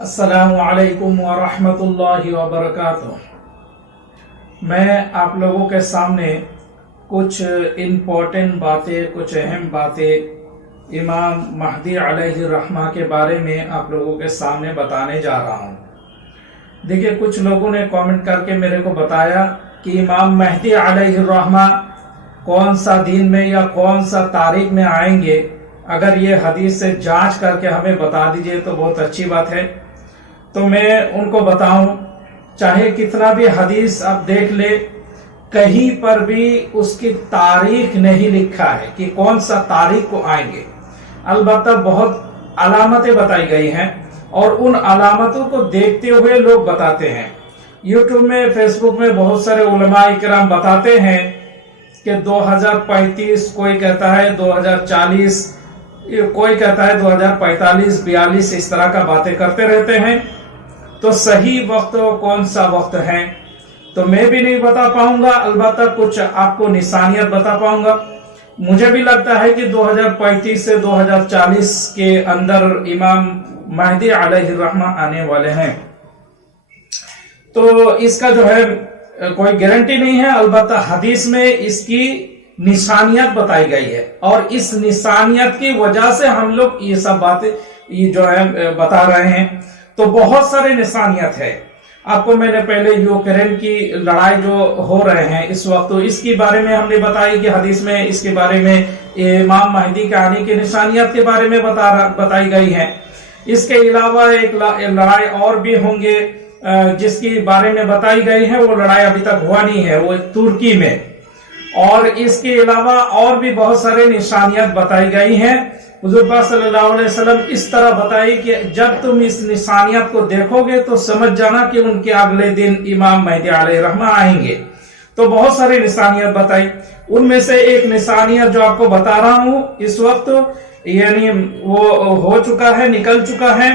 अस्सलामु अलैकुम वरहमतुल्लाहि वबरकातुह। मैं आप लोगों के सामने कुछ इम्पोर्टेंट बातें, कुछ अहम बातें इमाम महदी अलैहि रहमा के बारे में आप लोगों के सामने बताने जा रहा हूँ। देखिए, कुछ लोगों ने कमेंट करके मेरे को बताया कि इमाम महदी अलैहि रहमा कौन सा दिन में या कौन सा तारीख में आएंगे, अगर ये हदीस से जांच करके हमें बता दीजिए तो बहुत अच्छी बात है। तो मैं उनको बताऊं, चाहे कितना भी हदीस आप देख ले, कहीं पर भी उसकी तारीख नहीं लिखा है कि कौन सा तारीख को आएंगे। अलबत्ता बहुत अलामतें बताई गई हैं और उन अलामतों को देखते हुए लोग बताते हैं। यूट्यूब में, फेसबुक में बहुत सारे उलमा इकराम बताते हैं कि 2035, कोई कहता है 2040, कोई कहता है 2045, 42, इस तरह का बातें करते रहते हैं। तो सही वक्त कौन सा वक्त है तो मैं भी नहीं बता पाऊंगा, अलबत्ता कुछ आपको निशानियत बता पाऊंगा। मुझे भी लगता है कि 2035 से 2040 के अंदर इमाम महदी अलैहि रहमा आने वाले हैं। तो इसका जो है कोई गारंटी नहीं है, अलबत्ता हदीस में इसकी निशानियत बताई गई है और इस निशानियत की वजह से हम लोग ये सब बातें जो है बता रहे हैं। तो बहुत सारे निशानियत है। आपको मैंने पहले यूक्रेन की लड़ाई जो हो रहे हैं इस वक्त, तो इसके बारे में हमने बताई कि हदीस में इसके बारे में इमाम महदी के आने की निशानियत के बारे में बताई गई है। इसके अलावा एक लड़ाई और भी होंगे जिसके बारे में बताई गई है, वो लड़ाई अभी तक हुआ नहीं है, वो तुर्की में। और इसके अलावा और भी बहुत सारे निशानियत बताई गई हैं। हुजूर पाक सल्लल्लाहु अलैहि वसल्लम इस तरह बताई कि जब तुम इस निशानियत को देखोगे तो समझ जाना कि उनके अगले दिन इमाम महदी अलैहि रहमा आएंगे। तो बहुत सारी निशानियत बताई, उनमें से एक निशानियत जो आपको बता रहा हूं इस वक्त, यानी वो हो चुका है, निकल चुका है।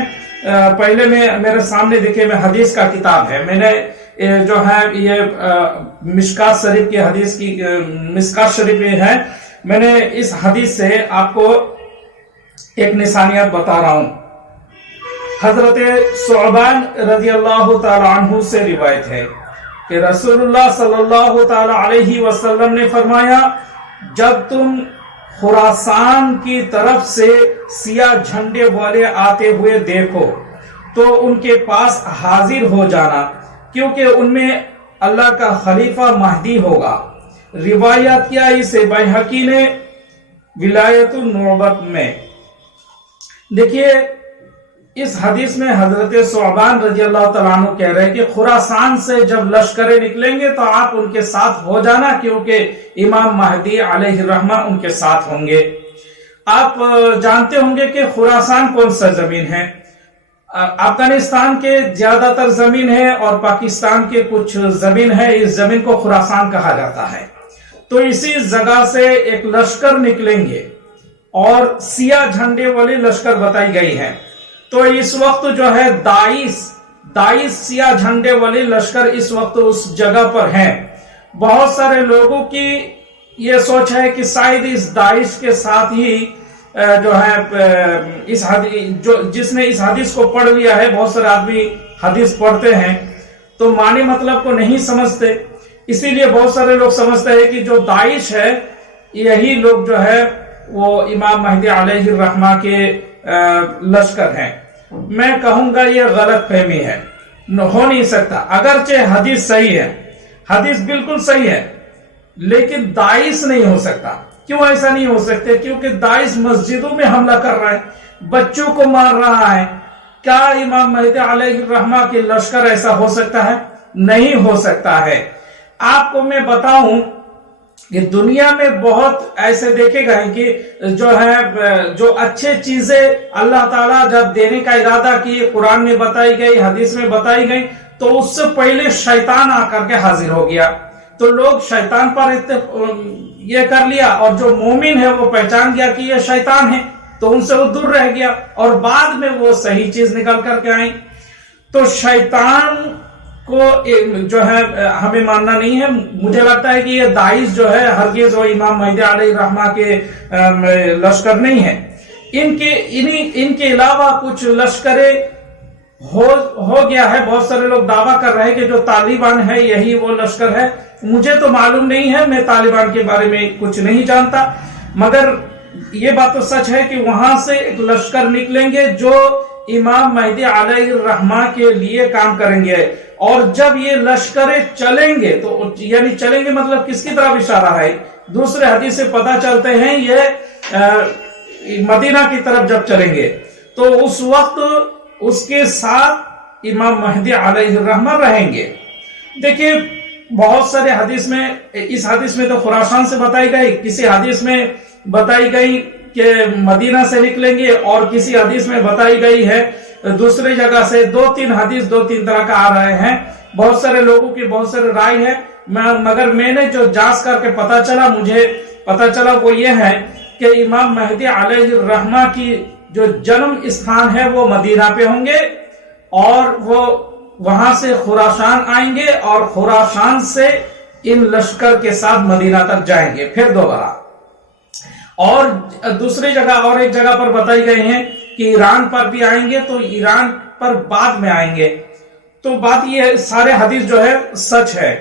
पहले में मेरे सामने देखिए, मैं हदीस का किताब है, मैंने जो है ये मिशकात शरीफ की हदीस की मिशकात शरीफ है। मैंने इस हदीस से आपको एक निशानियत बता रहा हूं। हजरत सुअबान रज़ियल्लाहु ताला अन्हु से रिवायत है कि रसूलुल्लाह सल्लल्लाहु ताला अलैहि वसल्लम ने फरमाया, जब तुम खुरासान की तरफ से सिया झंडे वाले आते हुए देखो तो उनके पास हाजिर हो जाना, क्योंकि उनमें अल्लाह का खलीफा महदी होगा। रिवायत किया इसे बैहकी ने विलायतुन नबुव्वत में। देखिए, इस हदीस में हजरत सुअबान रज़ियल्लाहु तआला अन्हु कह रहे हैं कि खुरासान से जब लश्करें निकलेंगे तो आप उनके साथ हो जाना, क्योंकि इमाम महदी अलैहि रहमा उनके साथ होंगे। आप जानते होंगे कि खुरासान कौन सा जमीन है। अफगानिस्तान के ज्यादातर जमीन है और पाकिस्तान के कुछ जमीन है, इस जमीन को खुरासान कहा जाता है। तो इसी जगह से एक लश्कर निकलेंगे और सिया झंडे वाले लश्कर बताई गई है। तो इस वक्त जो है दाइश सिया झंडे वाले लश्कर इस वक्त उस जगह पर हैं। बहुत सारे लोगों की ये सोच है कि शायद इस दाइश के साथ ही जो है इस जिसने इस हदीस को पढ़ लिया है, बहुत सारे आदमी हदीस पढ़ते हैं तो माने मतलब को नहीं समझते, इसीलिए बहुत सारे लोग समझते हैं कि जो दाइश है यही लोग जो है वो इमाम महदी अलैहि रहमा के लश्कर हैं। मैं कहूंगा ये गलत फहमी है, हो नहीं सकता। अगरचे हदीस सही है, हदीस बिल्कुल सही है, लेकिन दाइश नहीं हो सकता। क्यों ऐसा नहीं हो सकते? क्योंकि दाइश मस्जिदों में हमला कर रहा है, बच्चों को मार रहा है। क्या इमाम महदी अलैहि रहमा के लश्कर ऐसा हो सकता है? नहीं हो सकता है। आपको मैं बताऊं कि दुनिया में बहुत ऐसे देखे गए कि जो है जो अच्छे चीजें अल्लाह ताला जब देने का इरादा किए, कुरान में बताई गई, हदीस में बताई गई, तो उससे पहले शैतान आकर के हाजिर हो गया। तो लोग शैतान पर ये कर लिया और जो मोमिन है वो पहचान गया कि ये शैतान है, तो उनसे वो दूर रह गया और बाद में वो सही चीज निकल करके आई। तो शैतान को जो है हमें मानना नहीं है। मुझे लगता है कि ये दाइश जो है हरगिज वो इमाम महदी अलैहि रहमा के लश्कर नहीं है। इनके अलावा कुछ लश्करे हो गया है। बहुत सारे लोग दावा कर रहे हैं कि जो तालिबान है यही वो लश्कर है। मुझे तो मालूम नहीं है, मैं तालिबान के बारे में कुछ नहीं जानता, मगर ये बात तो सच है कि वहां से एक लश्कर निकलेंगे जो इमाम मेहदी अलैहिर्रहमा के लिए काम करेंगे। और जब ये लश्करें चलेंगे, तो यानी चलेंगे मतलब किसकी तरफ इशारा है? दूसरे हदीस से पता चलते हैं ये मदीना की तरफ जब चलेंगे तो उस वक्त उसके साथ इमाम मेहदी अलैहिर्रहमा रहेंगे। देखिए बहुत सारे हदीस में, इस हदीस में तो खुरासान से बताई गई, किसी हदीस में बताई गई कि मदीना से निकलेंगे, और किसी हदीस में बताई गई है दूसरी जगह से। दो तीन हदीस दो तीन तरह का आ रहे हैं। बहुत सारे लोगों की बहुत सारे राय है, मगर मैंने जो जांच करके मुझे पता चला वो ये है कि इमाम मेहदी अलैहिर्रहमा की जो जन्म स्थान है वो मदीना पे होंगे, और वो वहां से खुरासान आएंगे और खुरासान से इन लश्कर के साथ मदीना तक जाएंगे फिर दोबारा। और दूसरी जगह और एक जगह पर बताई गई है कि ईरान पर भी आएंगे, तो ईरान पर बाद में आएंगे। तो बात ये सारे हदीस जो है सच है।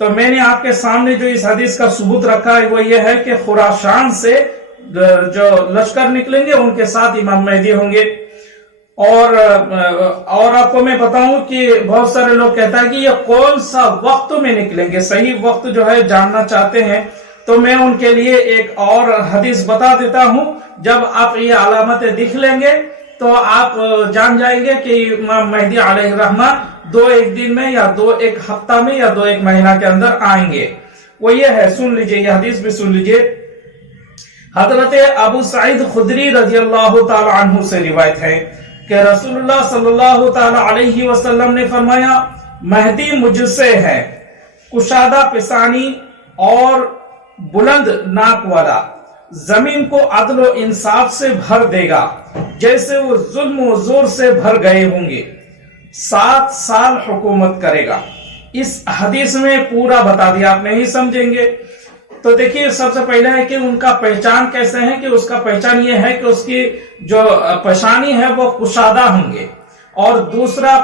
तो मैंने आपके सामने जो इस हदीस का सबूत रखा है वो ये है कि खुरासान से जो लश्कर निकलेंगे उनके साथ इमाम मेहदी होंगे। और आपको मैं बताऊं कि बहुत सारे लोग कहता है कि ये कौन सा वक्त में निकलेंगे, सही वक्त जो है जानना चाहते हैं, तो मैं उनके लिए एक और हदीस बता देता हूं। जब आप ये अलामतें दिख लेंगे तो आप जान जाएंगे कि इमाम मेहदी अलैहिर्रहमा 2-1 दिन में या 2-1 हफ्ता में या 2-1 महीना के अंदर आएंगे। वो ये है, सुन लीजिए, ये हदीस भी सुन लीजिए। हजरत अबू सईद खुदरी रज़ियल्लाहु ताला अन्हु से रिवायत है कि रसूलुल्लाह सल्लल्लाहु ताला अलैहि वसल्लम ने फरमाया, मेहदी मुझसे है, कुशादा पिसानी और बुलंद नाक वाला, जमीन को अदल व इंसाफ से भर देगा जैसे वो जुल्म व जोर से भर गए होंगे, 7 साल हुकूमत करेगा। इस हदीस में पूरा बता दिया, आप नहीं समझेंगे। तो देखिए सबसे पहले है कि उनका पहचान कैसे है, कि उसका पहचान ये है कि उसकी जो पेशानी है वो कुशादा होंगे, और दूसरा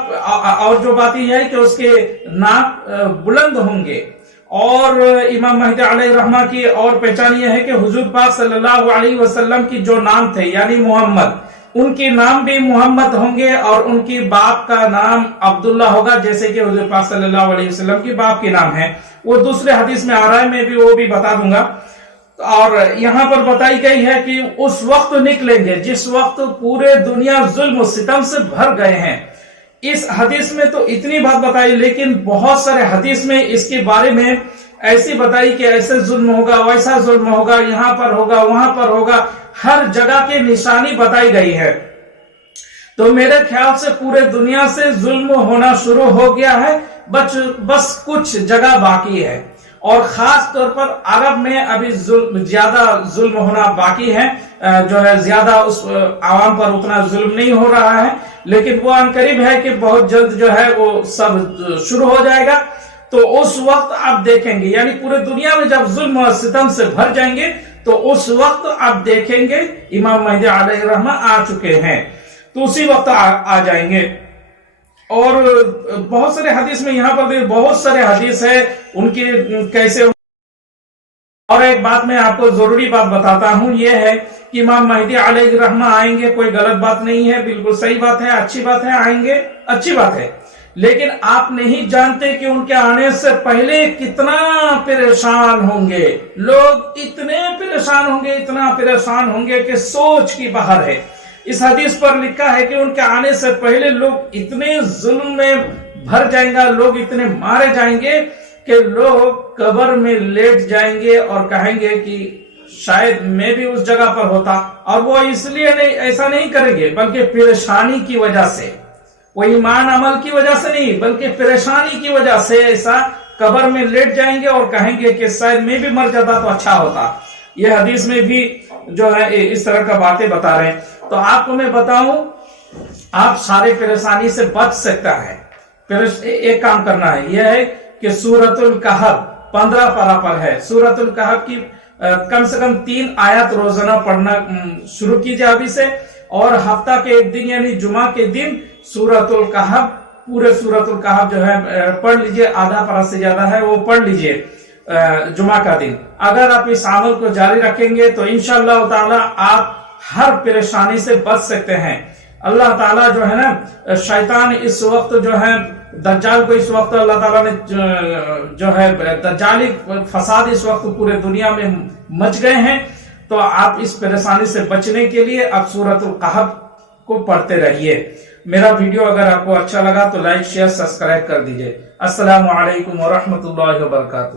और जो बात यह है कि उसके नाक बुलंद होंगे। और इमाम मेहदी अलैहिर्रहमा की और पहचान यह है कि हुजूर पाक सल्लल्लाहु अलैहि वसल्लम की जो नाम थे यानी मोहम्मद, उनके नाम भी मोहम्मद होंगे और उनकी बाप का नाम अब्दुल्ला होगा, जैसे कि हुजूर पाक सल्लल्लाहु अलैहि वसल्लम की बाप के नाम है। वो दूसरे हदीस में आ रहा है, मैं भी वो भी बता दूंगा। और यहाँ पर बताई गई है कि उस वक्त निकलेंगे जिस वक्त पूरे दुनिया जुल्म सितम से भर गए हैं। इस हदीस में तो इतनी बात बताई, लेकिन बहुत सारे हदीस में इसके बारे में ऐसी बताई कि ऐसे जुल्म होगा, वैसा जुल्म होगा, यहाँ पर होगा, वहां पर होगा, हर जगह की निशानी बताई गई है। तो मेरे ख्याल से पूरे दुनिया से जुल्म होना शुरू हो गया है, बस कुछ जगह बाकी है, और खास तौर पर अरब में अभी ज्यादा जुल्म होना बाकी है, जो है ज्यादा उस आवाम पर उतना जुल्म नहीं हो रहा है, लेकिन वो अनकरीब है कि बहुत जल्द जो है वो सब शुरू हो जाएगा। तो उस वक्त आप देखेंगे, यानी पूरे दुनिया में जब जुल्म और सितम से भर जाएंगे तो उस वक्त आप देखेंगे इमाम मेहदी अलैहिर्रहमा आ चुके हैं, तो उसी वक्त आ जाएंगे। और बहुत सारे हदीस में यहाँ पर बहुत सारे हदीस है उनके कैसे। और एक बात मैं आपको जरूरी बात बताता हूँ, यह है कि इमाम मेहदी अलैहिर्रहमा आएंगे, कोई गलत बात नहीं है, बिल्कुल सही बात है, अच्छी बात है, आएंगे, अच्छी बात है। लेकिन आप नहीं जानते कि उनके आने से पहले कितना परेशान होंगे लोग, इतने परेशान होंगे, इतना परेशान होंगे कि सोच की बाहर है। इस हदीस पर लिखा है कि उनके आने से पहले लोग इतने जुल्म में भर जाएंगे, लोग इतने मारे जाएंगे कि लोग कब्र में लेट जाएंगे और कहेंगे कि शायद मैं भी उस जगह पर होता। और वो इसलिए नहीं, ऐसा नहीं करेंगे, बल्कि परेशानी की वजह से, वो ईमान अमल की वजह से नहीं, बल्कि परेशानी की वजह से ऐसा कब्र में लेट जाएंगे और कहेंगे कि शायद मैं भी मर जाता तो अच्छा होता। यह हदीस में भी जो है इस तरह का बातें बता रहे हैं। तो आपको मैं बताऊं, आप सारे परेशानी से बच सकता है। एक काम करना है, यह है कि सूरतुल कहफ 15 पारा पर है, सूरतुल कहफ की कम से कम 3 आयत रोजाना पढ़ना शुरू कीजिए अभी से। اور ہفتہ کے ایک دن یعنی جمعہ کے دن سورۃ الکہف، پورے سورۃ الکہف جو ہے پڑھ لیجئے، آدھا پارہ سے زیادہ ہے وہ پڑھ لیجئے جمعہ کا دن۔ اگر آپ اس عمل کو جاری رکھیں گے تو انشاءاللہ تعالی آپ ہر پریشانی سے بچ سکتے ہیں۔ اللہ تعالیٰ جو ہے نا، شیطان اس وقت جو ہے دجال کو اس وقت اللہ تعالیٰ نے جو ہے دجالی فساد اس وقت پورے دنیا میں مچ گئے ہیں، تو آپ اس پریشانی سے بچنے کے لیے آپ سورۃ الکہف کو پڑھتے رہیے۔ میرا ویڈیو اگر آپ کو اچھا لگا تو لائک، شیئر، سبسکرائب کر دیجئے۔ السلام علیکم ورحمۃ اللہ وبرکاتہ۔